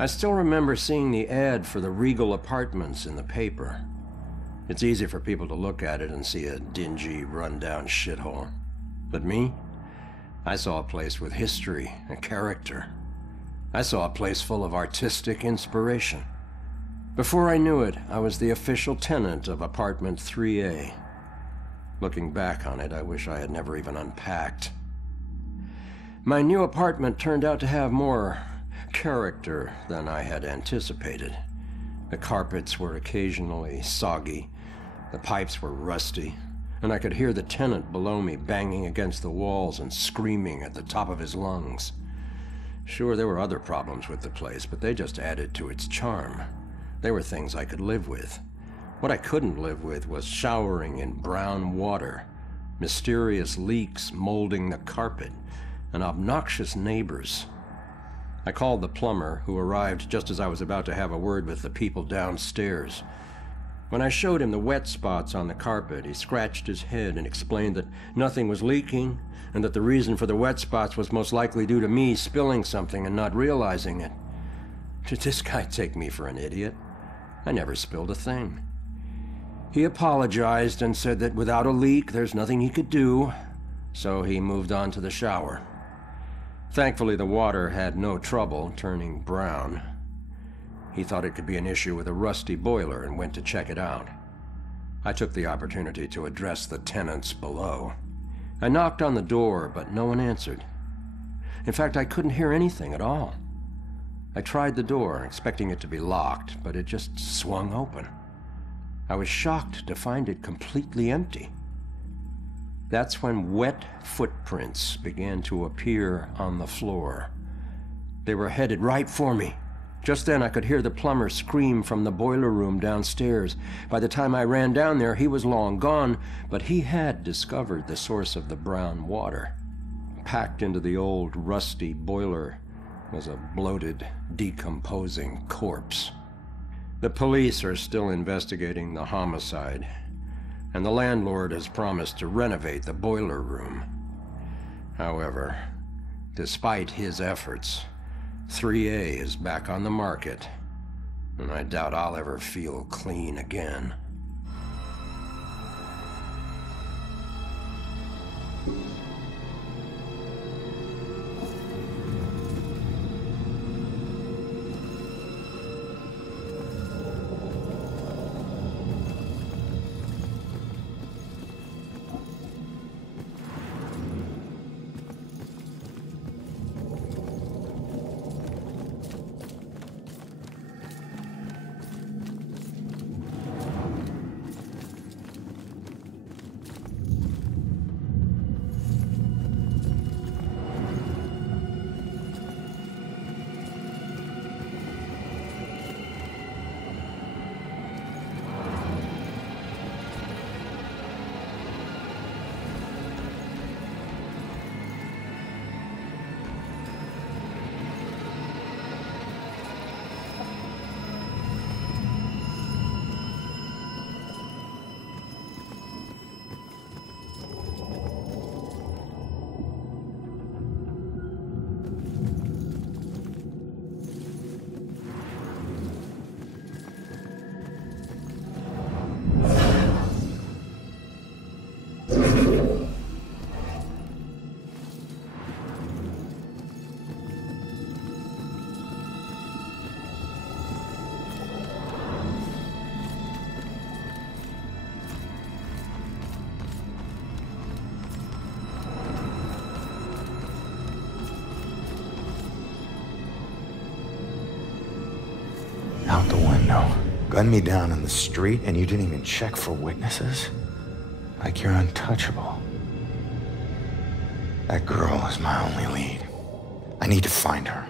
I still remember seeing the ad for the Regal Apartments in the paper. It's easy for people to look at it and see a dingy, run-down shithole. But me? I saw a place with history and character. I saw a place full of artistic inspiration. Before I knew it, I was the official tenant of apartment 3A. Looking back on it, I wish I had never even unpacked. My new apartment turned out to have more character than I had anticipated. The carpets were occasionally soggy, the pipes were rusty, and I could hear the tenant below me banging against the walls and screaming at the top of his lungs. Sure, there were other problems with the place, but they just added to its charm. They were things I could live with. What I couldn't live with was showering in brown water, mysterious leaks molding the carpet, and obnoxious neighbors. I called the plumber, who arrived just as I was about to have a word with the people downstairs. When I showed him the wet spots on the carpet, he scratched his head and explained that nothing was leaking, and that the reason for the wet spots was most likely due to me spilling something and not realizing it. Did this guy take me for an idiot? I never spilled a thing. He apologized and said that without a leak, there's nothing he could do, so he moved on to the shower. Thankfully, the water had no trouble turning brown. He thought it could be an issue with a rusty boiler and went to check it out. I took the opportunity to address the tenants below. I knocked on the door, but no one answered. In fact, I couldn't hear anything at all. I tried the door, expecting it to be locked, but it just swung open. I was shocked to find it completely empty. That's when wet footprints began to appear on the floor. They were headed right for me. Just then I could hear the plumber scream from the boiler room downstairs. By the time I ran down there, he was long gone, but he had discovered the source of the brown water. Packed into the old, rusty boiler was a bloated, decomposing corpse. The police are still investigating the homicide, and the landlord has promised to renovate the boiler room. However, despite his efforts, 3A is back on the market, and I doubt I'll ever feel clean again. Out the window. Gunned me down in the street and you didn't even check for witnesses? Like you're untouchable. That girl is my only lead. I need to find her.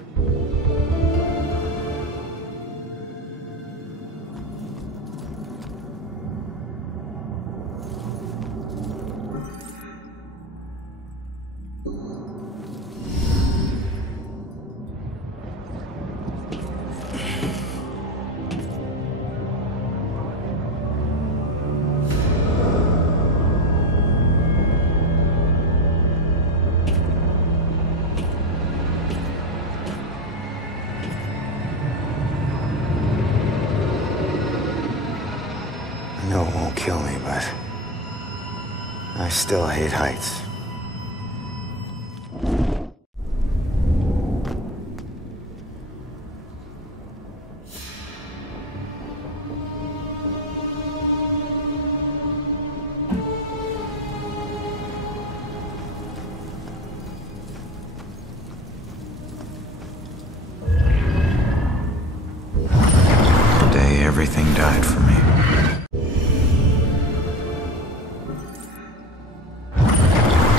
I still hate heights. Everything died for me.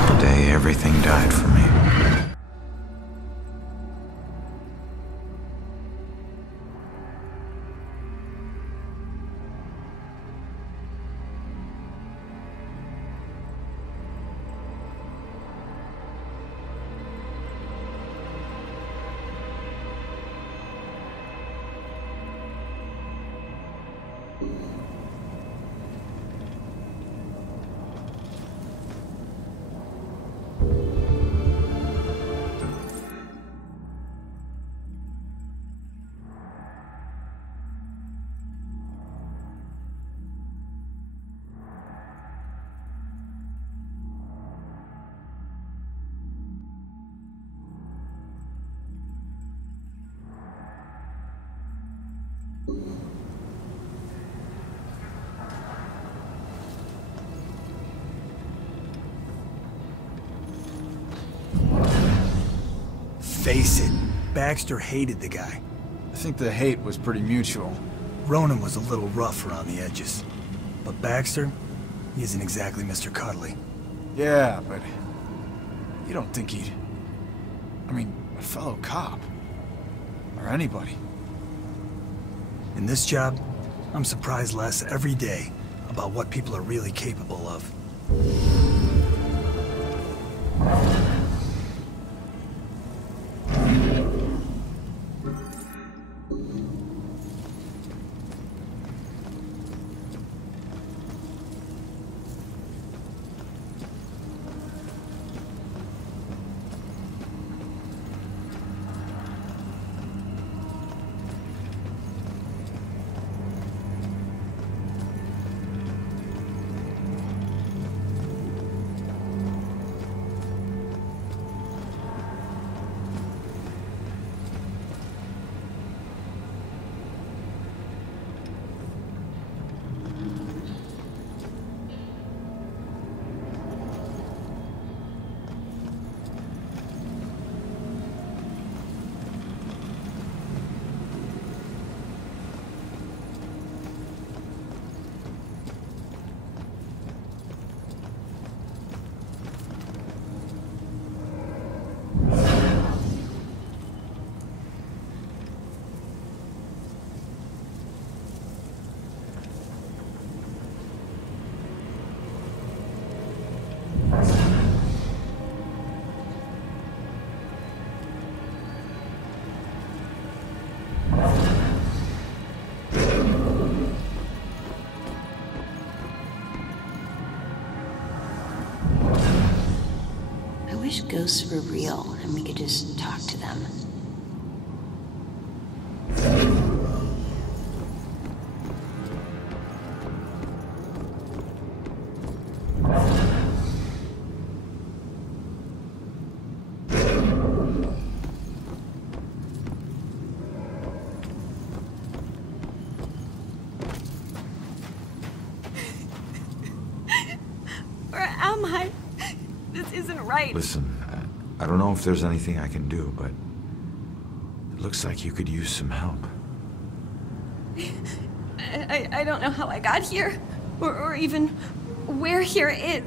The day everything died for me. Face it, Baxter hated the guy. I think the hate was pretty mutual. Ronan was a little rough around the edges. But Baxter, he isn't exactly Mr. Cuddly. Yeah, but you don't think he'd... I mean, a fellow cop. Or anybody. In this job, I'm surprised less every day about what people are really capable of. I wish ghosts were real and we could just talk to them. Where am I? This isn't right. Listen, I don't know if there's anything I can do, but it looks like you could use some help. I don't know how I got here, or even where here is.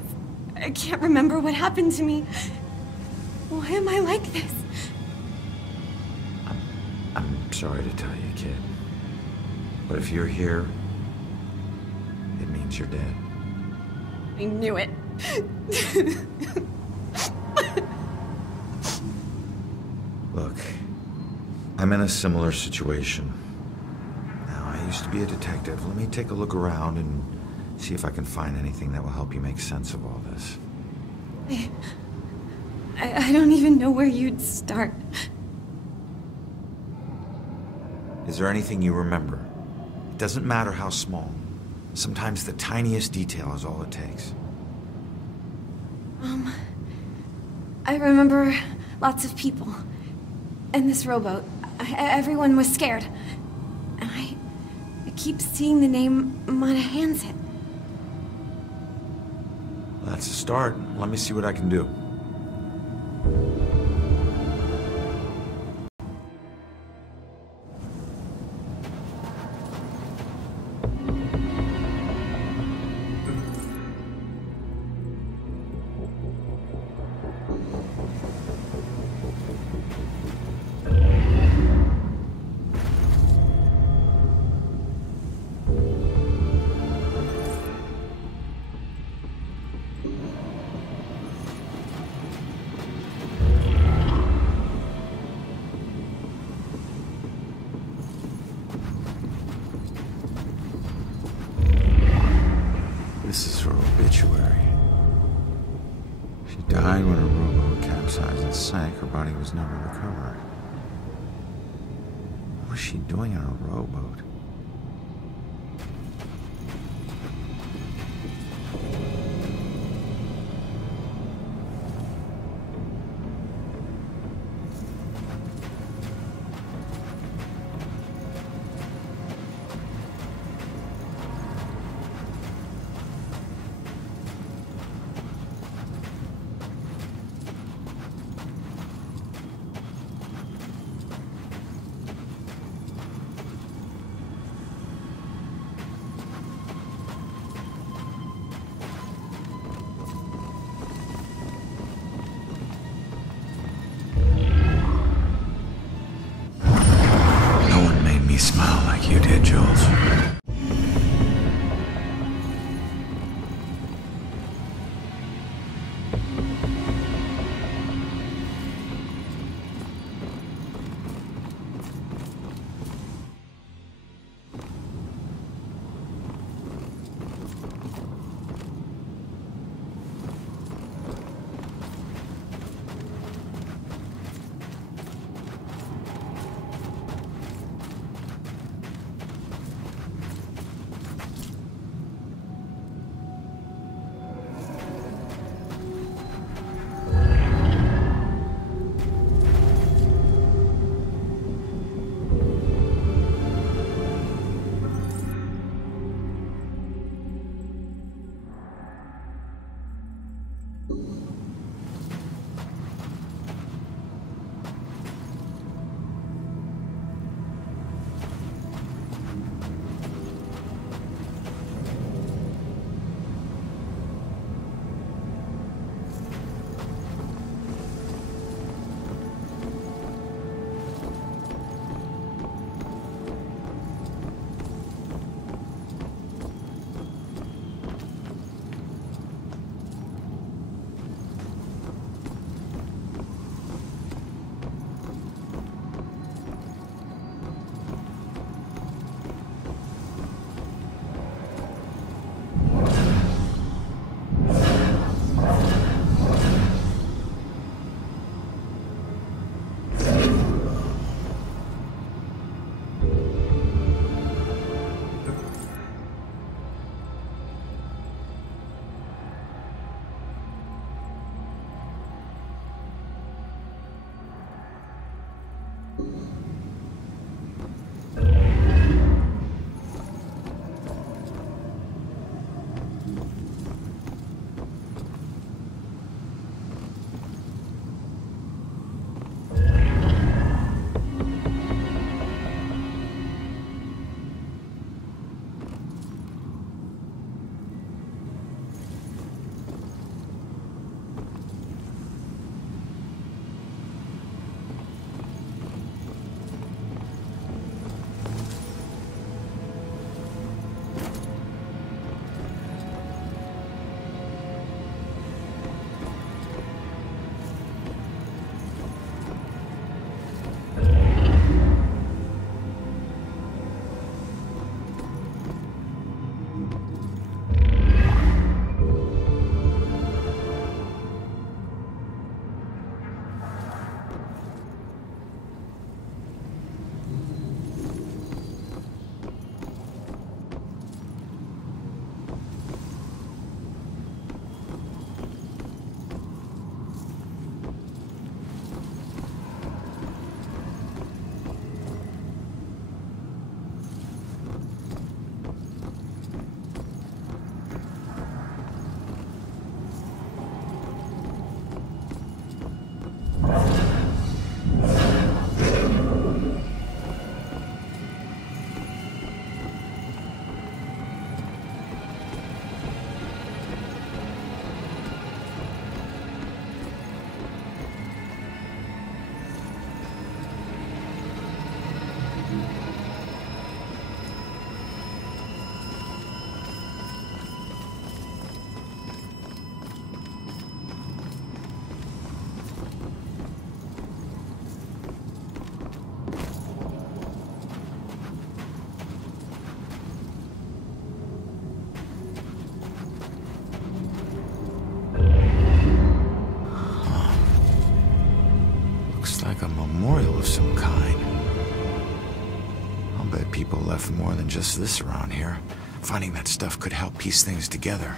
I can't remember what happened to me. Why am I like this? I'm sorry to tell you, kid. But if you're here, it means you're dead. I knew it. Look, I'm in a similar situation. Now, I used to be a detective. Let me take a look around and see if I can find anything that will help you make sense of all this. I don't even know where you'd start. Is there anything you remember? It doesn't matter how small. Sometimes the tiniest detail is all it takes. I remember lots of people. And this rowboat. Everyone was scared. And I keep seeing the name Monahan's. That's a start. Let me see what I can do. This is her obituary. She died when her rowboat capsized and sank. Her body was never recovered. What was she doing on a rowboat? some kind. I'll bet people left more than just this around here. Finding that stuff could help piece things together.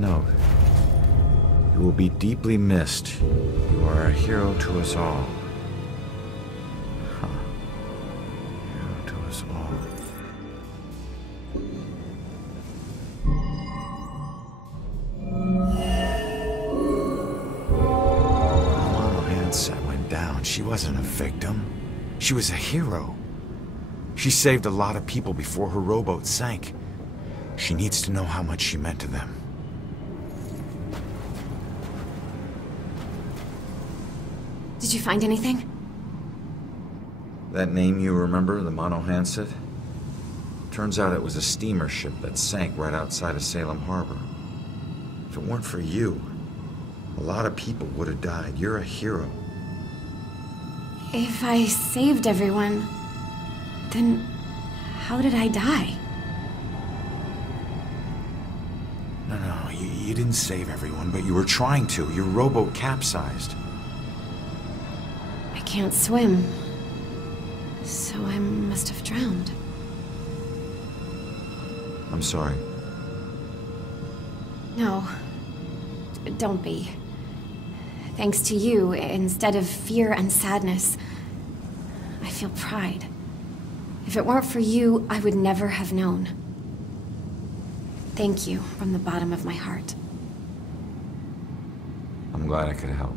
note. You will be deeply missed. You are a hero to us all. Huh. Hero to us all. Alana Hansen went down. She wasn't a victim. She was a hero. She saved a lot of people before her rowboat sank. She needs to know how much she meant to them. Did you find anything? That name you remember, the Monohanset? Turns out it was a steamer ship that sank right outside of Salem Harbor. If it weren't for you, a lot of people would have died. You're a hero. If I saved everyone, then how did I die? No, you didn't save everyone, but you were trying to. Your rowboat capsized. I can't swim, so I must have drowned. I'm sorry. No, don't be. Thanks to you, instead of fear and sadness, I feel pride. If it weren't for you, I would never have known. Thank you from the bottom of my heart. I'm glad I could help.